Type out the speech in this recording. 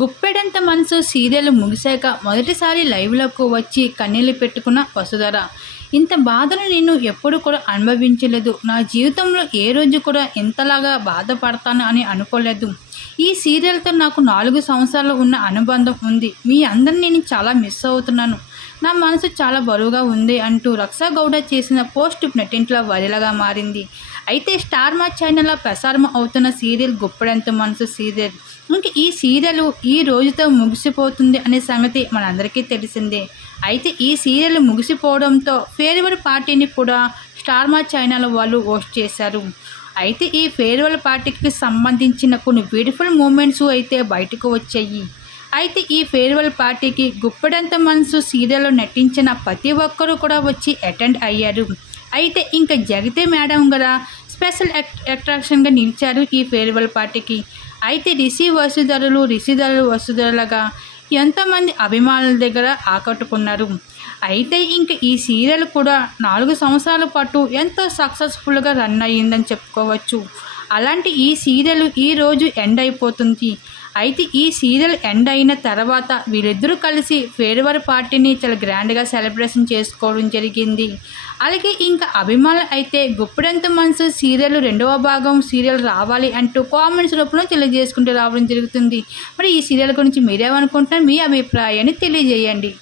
గుప్పెడంత మనసు సీరియల్ ముగిశాక మొదటిసారి లైవ్లోకి వచ్చి కన్నీళ్ళు పెట్టుకున్న వసుధర ఇంత బాధను నేను ఎప్పుడు కూడా అనుభవించలేదు. నా జీవితంలో ఏ రోజు కూడా ఇంతలాగా బాధపడతాను అని అనుకోలేదు. ఈ సీరియల్తో నాకు నాలుగు సంవత్సరాలు ఉన్న అనుబంధం ఉంది. మీ అందరిని నేను చాలా మిస్ అవుతున్నాను. నా మనసు చాలా బరువుగా ఉంది అంటూ రక్షా గౌడ చేసిన పోస్ట్ నెట్టింట్లో వైరల్గా మారింది. అయితే స్టార్ మా ఛానల్లో ప్రసారం అవుతున్న సీరియల్ గుప్పడంత మనసు సీరియల్. ఇంక ఈ సీరియల్ ఈ రోజుతో ముగిసిపోతుంది అనే సంగతి మనందరికీ తెలిసిందే. అయితే ఈ సీరియల్ ముగిసిపోవడంతో ఫేర్వెల్ పార్టీని కూడా స్టార్ మా ఛానల్ వాళ్ళు హోస్ట్ చేశారు. అయితే ఈ ఫేర్వెల్ పార్టీకి సంబంధించిన కొన్ని బ్యూటిఫుల్ మూమెంట్స్ అయితే బయటకు వచ్చాయి. అయితే ఈ ఫేర్వెల్ పార్టీకి గుప్పడంత మనసు సీరియల్లో నటించిన ప్రతి ఒక్కరూ కూడా వచ్చి అటెండ్ అయ్యారు. అయితే ఇంకా జగతే మేడం కదా స్పెషల్ అట్రాక్షన్గా నిలిచారు ఈ ఫేర్వెల్ పార్టీకి. అయితే రిషి వసుధరలు రిషిధరలు వసుధరలుగా ఎంతోమంది అభిమానుల దగ్గర ఆకట్టుకున్నారు. అయితే ఇంక ఈ సీరియల్ కూడా నాలుగు సంవత్సరాల పాటు ఎంతో సక్సెస్ఫుల్గా రన్ అయ్యిందని చెప్పుకోవచ్చు. అలాంటి ఈ సీరియల్ ఈరోజు ఎండ్ అయిపోతుంది. అయితే ఈ సీరియల్ ఎండ్ అయిన తర్వాత వీరిద్దరూ కలిసి ఫేర్వర్ పార్టీని చాలా గ్రాండ్గా సెలబ్రేషన్ చేసుకోవడం జరిగింది. అలాగే ఇంకా అభిమానులు అయితే గుప్పిడంత మనసు సీరియల్ రెండవ భాగం సీరియల్ రావాలి అంటూ కామెంట్స్ రూపంలో తెలియజేసుకుంటూ రావడం జరుగుతుంది. మరి ఈ సీరియల్ గురించి మీరేమనుకుంటున్నారు? మీ అభిప్రాయాన్ని తెలియజేయండి.